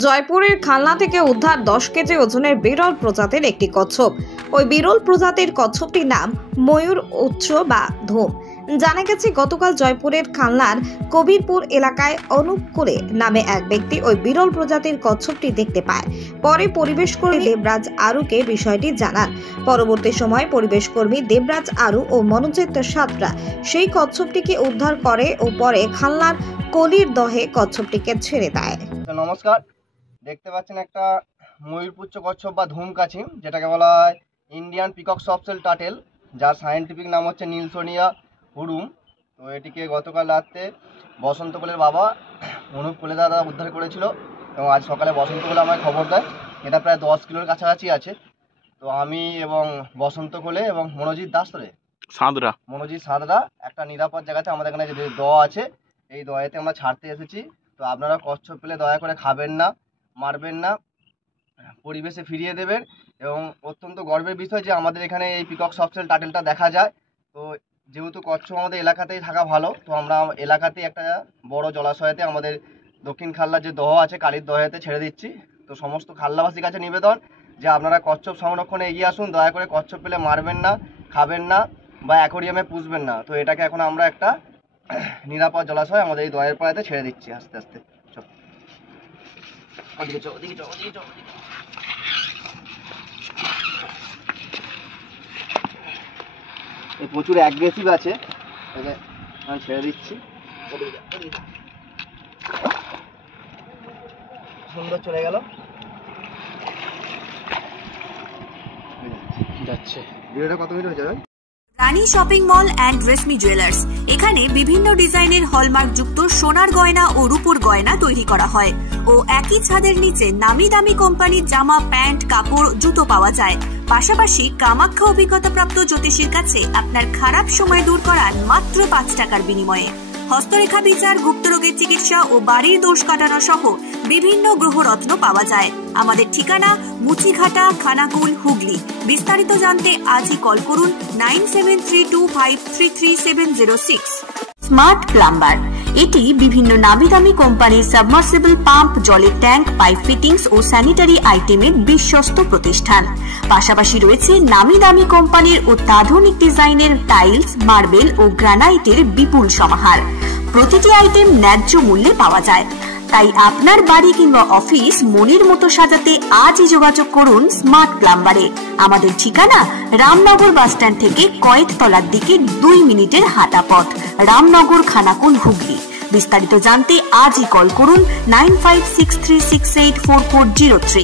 জয়পুরের খালনা থেকে উদ্ধার 10 কেজি ওজনের বিরল প্রজাতির একটি কচ্ছপ। ওই বিরল প্রজাতির কচ্ছপটির নাম ময়ূর উচ্চ বা ধূম। জানা গেছে গতকাল জয়পুরের খালনার কবিরপুর এলাকায় অনুপকুলে নামে এক ব্যক্তি ওই বিরল প্রজাতির কচ্ছপটি দেখতে পায়। পরে পরিবেশ কর্মী দেবরাজ আরুকে বিষয়টি জানান। পরবর্তী সময় পরিবেশ কর্মী দেবরাজ আরু ও মনোজিৎ সাতরা সেই কচ্ছপটিকে উদ্ধার করে ও পরে খালনার কলির দহে কচ্ছপটিকে ছেড়ে দেয়। নমস্কার, দেখতে পাচ্ছেন একটা ময়ূরপুচ্ছ কচ্ছপ বা ধূমকাছি, যেটাকে বলা হয় ইন্ডিয়ান পিকক সফটশেল টার্টেল, যার সায়েন্টিফিক নাম হচ্ছে নিলসোনিয়া হুরুম। তো এটিকে গতকাল রাত্রে বসন্তকোলের বাবা অনুপ কোলে দাদা উদ্ধার করেছিল এবং আজ সকালে বসন্তকোলে আমায় খবর দেয়। এটা প্রায় 10 কিলোর কাছাকাছি আছে। তো আমি এবং বসন্তকোলে এবং মনোজিৎ সাদরা একটা নিরাপদ জায়গাতে আমাদের এখানে যে দোয়া আছে, এই দয়াতে আমরা ছাড়তে এসেছি। তো আপনারা কচ্ছপ পেলে দয়া করে খাবেন না, মারবেন না, পরিবেশে ফিরিয়ে দেবেন। এবং অত্যন্ত গর্বের বিষয় যে আমাদের এখানে এই পিকক সফটশেল টার্টেলটা দেখা যায়। তো যেহেতু কচ্ছপ আমাদের এলাকাতেই থাকা ভালো, তো আমরা এলাকাতেই একটা বড় জলাশয়েতে আমাদের দক্ষিণ খালনার যে দহ আছে কালীর দহেতে ছেড়ে দিচ্ছি। তো সমস্ত খালনাবাসীর কাছে নিবেদন যে আপনারা কচ্ছপ সংরক্ষণে এগিয়ে আসুন। দয়া করে কচ্ছপ পেলে মারবেন না, খাবেন না বা অ্যাকোরিয়ামে পুষবেন না। তো এটাকে এখন আমরা একটা নিরাপদ জলাশয় আমাদের এই দয়ের পাড়াতে ছেড়ে দিচ্ছি আস্তে আস্তে। প্রচুর অ্যাগ্রেসিভ আছে, আমি ছেড়ে দিচ্ছি। সুন্দর চলে গেল, যাচ্ছে। ভিডিওটা কত মিনিট হয়ে যাবে? Rani shopping mall and Reshmi jewellers, এখানে বিভিন্ন ডিজাইনের হলমার্ক যুক্ত সোনার গয়না ও রূপোর গয়না তৈরি করা হয় ও একই ছাদের নিচে নামি দামি কোম্পানির জামা, প্যান্ট, কাপড়, জুতো পাওয়া যায়। পাশাপাশি কামাখ্যা অভিজ্ঞতাপ্রাপ্ত জ্যোতিষীর কাছে আপনার খারাপ সময় দূর করান মাত্র 5 টাকার বিনিময়ে। হস্তরেখা বিচার, গুপ্তরোগের চিকিৎসা ও বাড়ির দোষ কাটানো সহ বিভিন্ন গ্রহরত্ন পাওয়া যায়। আমাদের ঠিকানা মুচিঘাটা, খানাকুল, হুগলি। বিস্তারিত জানতে আজই কল করুন 9732533706। স্মার্ট প্লাম্বার, এটি বিভিন্ন নামি দামি কোম্পানির সাবমার্সিবল পাম্প, জলের ট্যাঙ্ক, পাইপ ফিটিংস ও স্যানিটারি আইটেমের বিশ্বস্ত প্রতিষ্ঠান। পাশাপাশি রয়েছে নামি দামি কোম্পানির অত্যাধুনিক ডিজাইনের টাইলস, মার্বেল ও গ্রানাইটের বিপুল সমাহার। প্রতিটি আইটেম ন্যায্য মূল্যে পাওয়া যায়। তাই আপনার বাড়ি কিংবা অফিস মনের মতো সাজাতে আজই যোগাযোগ করুন স্মার্ট প্লাম্বারে। আমাদের ঠিকানা রামনগর বাসস্ট্যান্ড থেকে কয়েকতলার দিকে 2 মিনিটের হাঁটা পথ, রামনগর, খানাকুল, হুগলি। বিস্তারিত জানতে আজই কল করুন 9563684403।